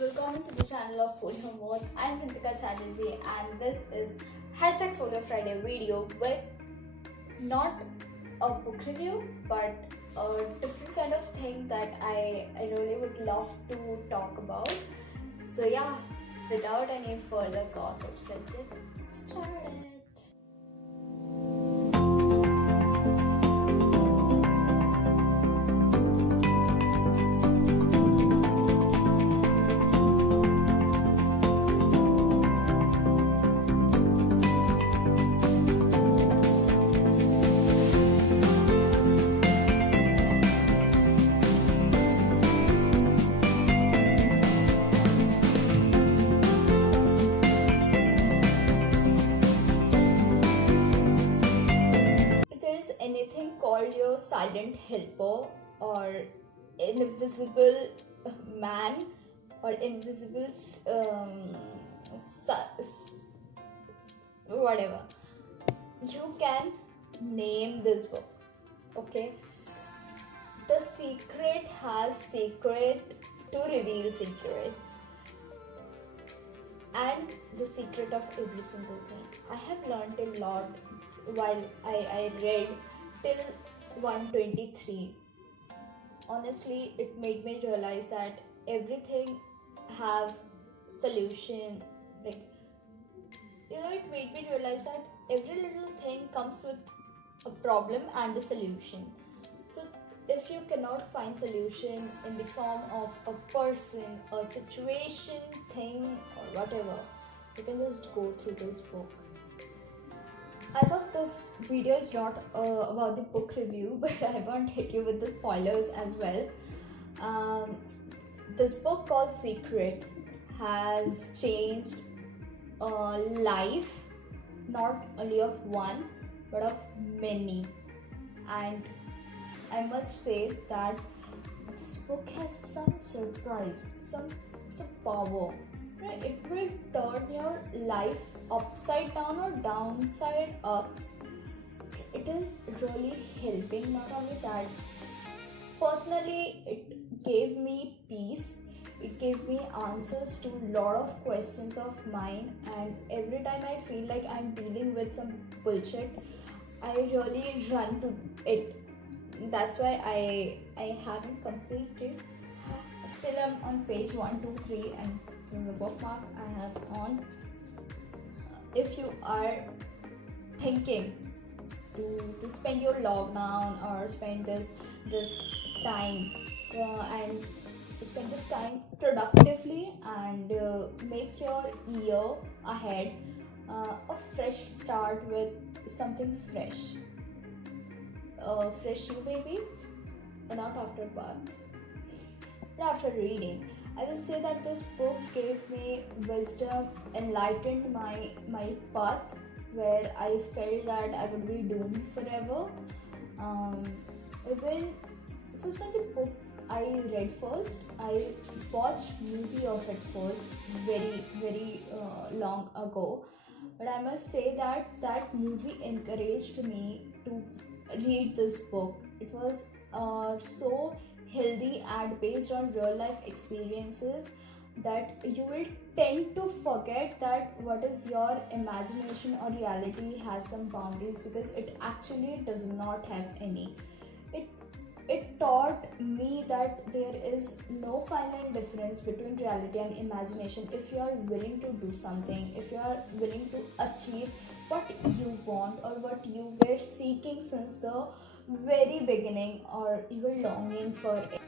welcome to the channel of Folio Mode. I'm Ritika Chatterjee and this is hashtag Folio Friday video with not a book review but a different kind of thing that I really would love to talk about. So yeah, without any further gossips, let's get started. Anything called your silent helper or invisible man or invisible whatever, you can name this book. Okay, The Secret has secret to reveal secrets and the secret of every single thing. I have learned a lot while I read till 123. Honestly, it made me realize that everything have solution. Like, it made me realize that every little thing comes with a problem and a solution. So if you cannot find solution in the form of a person, a situation, thing, or whatever, you can just go through this book. As of this video is not about the book review, but I won't hit you with the spoilers as well. This book called Secret has changed life, not only of one but of many, and I must say that this book has some surprise, some power. It will turn your life upside down or downside up. It is really helping. Not only that, personally it gave me peace, it gave me answers to a lot of questions of mine, and every time I feel like I'm dealing with some bullshit, I really run to it. That's why I haven't completed. Still I'm on page 123 and in the bookmark I have on. If you are thinking to spend your lockdown or spend this time and spend this time productively and make your year ahead a fresh start with something fresh, fresh you baby, not after bath, not after reading. I will say that this book gave me wisdom, enlightened my path where I felt that I would be doomed forever. Even it was not the book I read first. I watched movie of it first, very long ago. But I must say that that movie encouraged me to read this book. It was so healthy and based on real life experiences that you will tend to forget that what is your imagination or reality has some boundaries, because it actually does not have any. It taught me that there is no final difference between reality and imagination. If you are willing to do something, if you are willing to achieve what you want or what you were seeking since the very beginning, or you were longing for it.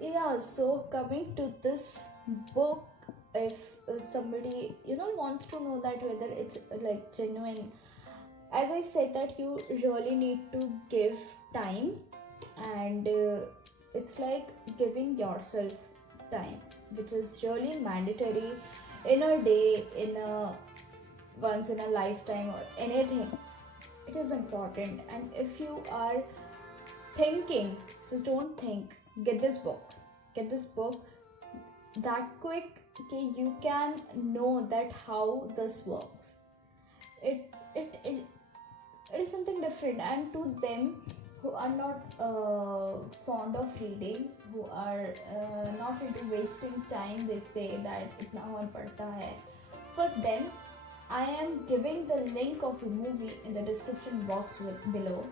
Yeah, so coming to this book, if somebody wants to know that whether it's like genuine, as I said, that you really need to give time, and it's like giving yourself time, which is really mandatory in a day, in a once in a lifetime or anything. It is important. And if you are thinking, just don't think, get this book that quick. Okay, you can know that how this works. It is something different, and to them who are not fond of reading, who are not into wasting time, they say that itna kaun padta hai. For them, I am giving the link of the movie in the description box below.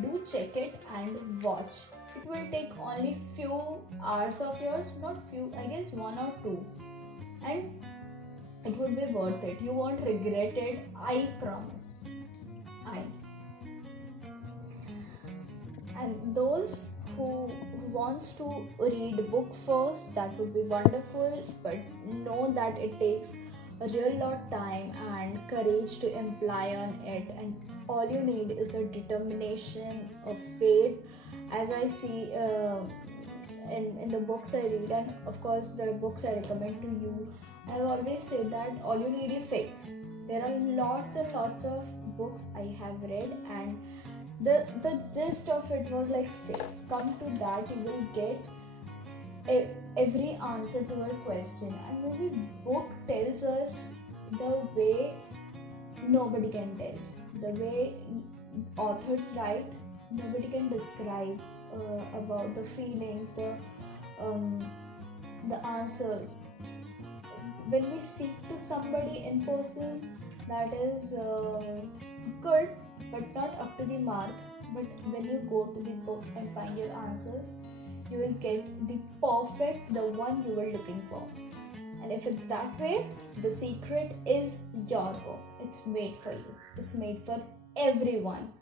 Do check it and watch. It will take only few hours of yours, not few, I guess 1 or 2, and it would be worth it. You won't regret it, I promise. I And those who wants to read book first, that would be wonderful, but know that it takes a real lot time and courage to imply on it, and all you need is a determination, of faith, as I see in the books I read, and of course the books I recommend to you. I always say that all you need is faith. There are lots and lots of books I have read, and the gist of it was like faith. Come to that, you will get every answer to a question, and maybe book tells us the way nobody can tell. The way authors write, nobody can describe about the feelings, the answers. When we speak to somebody in person, that is good, but not up to the mark. But when you go to the book and find your answers, you will get the perfect, the one you were looking for. And if it's that way, The Secret is your book. It's made for you. It's made for everyone.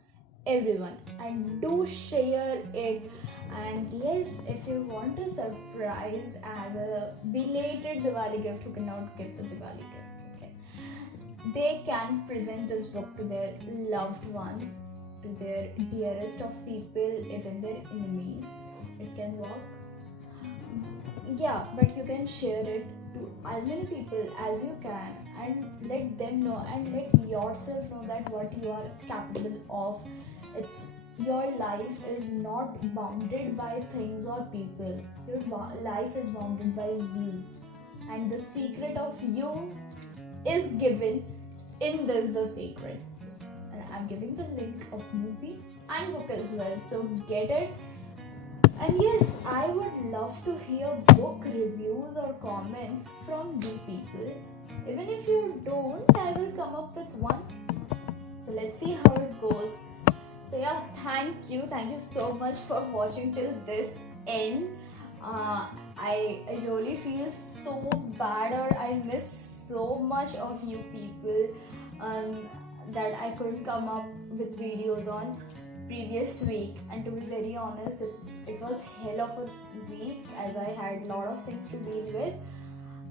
And do share it. And yes, if you want a surprise as a belated Diwali gift, who cannot give the Diwali gift, okay, they can present this book to their loved ones, to their dearest of people, even their enemies. It can work. Yeah, but you can share it to as many people as you can, and let them know, and let yourself know that what you are capable of. It's your life is not bounded by things or people. Your life is bounded by you, and the secret of you is given in this The Secret. And I'm giving the link of movie and book as well, so get it. And yes, I would love to hear book reviews or comments from you people. Even if you don't, I will come up with one. So let's see how it goes. So yeah, thank you so much for watching till this end. I really feel so bad, or I missed so much of you people, that I couldn't come up with videos on previous week. And to be very honest, it was hell of a week, as I had a lot of things to deal with.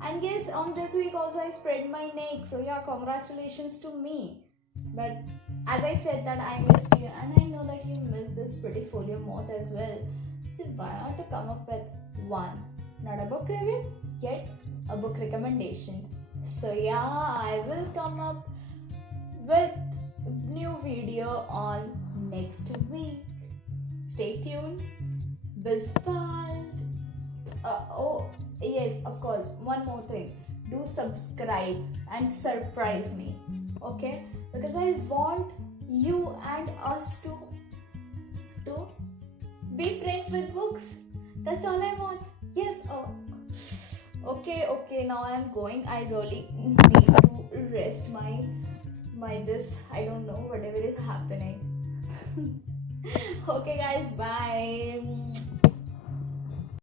And yes, on this week also I sprained my neck, so yeah, congratulations to me. But as I said that I missed you, and I know that you missed this Pretty Folio Moth as well. So why not to come up with one, not a book review, yet a book recommendation. So yeah, I will come up with new video on next week. Stay tuned. Bis bald. Oh yes, of course, one more thing. Do subscribe and surprise me, okay? Because I want you and us to be friends with books. That's all I want. Yes. Oh, okay. Now I'm going. I really need to rest my this. I don't know, whatever is happening. Okay, guys. Bye.